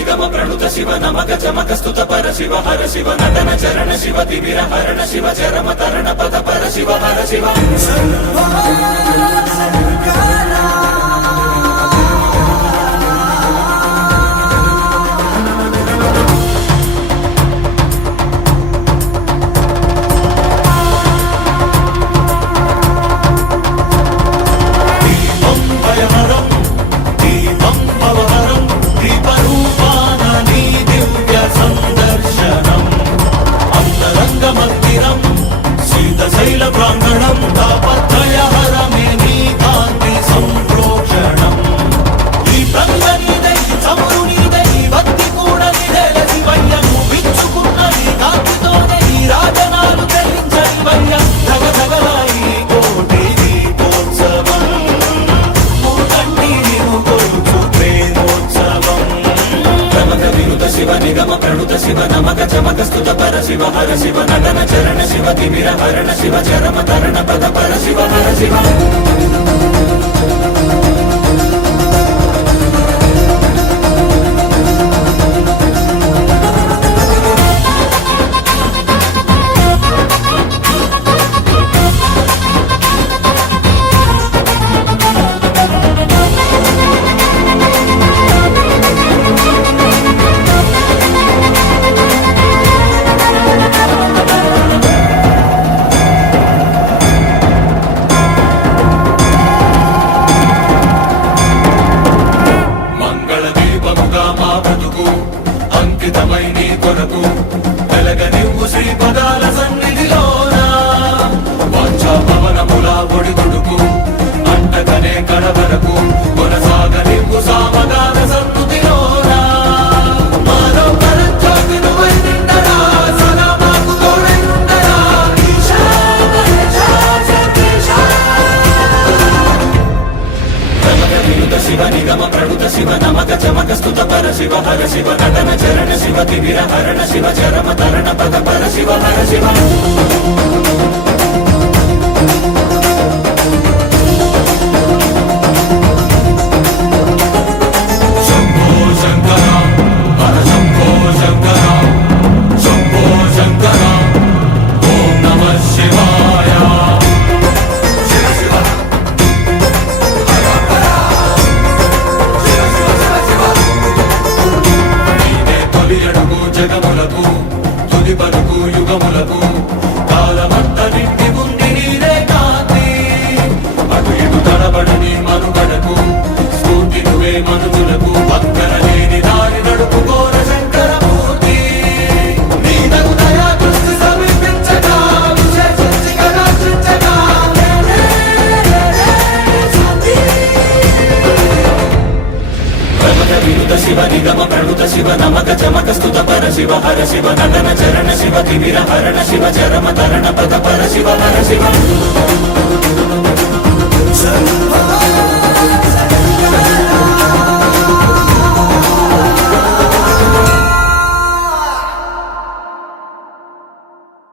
నిగమ ప్రణుత శివ నమక చమక స్తుత పర శివ హర శివ నటన చరణ శివ తిమిర హరణ శివ చరమ తరణ పద పర శివ హర శివ శివ నిగమ ప్రణుత శివ నమక చమక స్తుత పర శివ హర శివ నటన చరణ శివ తిమిర హరణ శివ చరమ తరణ పద పర శివ హర శివ అంకితమై నీ కొరకు వెలగనివ్వు శ్రీపదాల సన్నిధిలోన వాంఛా పవనముల ఒడిదుడుకు అంటకనే కడవరకు కొనసాగనివ్వు సామగాన సన్నుతిలోన మానవ పరంజ్యోతి నువ్వై నిండరా సదా మాకు తోడై ఉండరా ఈశా శివ నిగమ ప్రణుత శివ నమక చమక స్తుత పర శివ హర శివ నటన చరణ శివ తిమిర హరణ శివ చరమ తరణ పద పర శివ హర శివ శంభో శంకర హర శంభో శంకర శంభో శంకర ఓం నమః శివాయ జగములకు తుది పలుకు యుగములకు కాలమంత నిండి ఉంది నీరే కాంతి అటు ఇటు తడబడని మనుగడకు స్ఫూర్తి నువ్వే మనుగులకు పక్కన లేని దారి నడుపుకోర శంకరమూర్తి నీదగు దయా దృష్టి సమీపించగా విశేషించిగా రక్షించగా వినుత శివ నిగమ ప్రణుత శివ నమక చమక స్తుత పర శివ హర శివ నటన చరణ శివ తిమిర హరణ శివ చరమ తరణ పద పర శివ హర శివ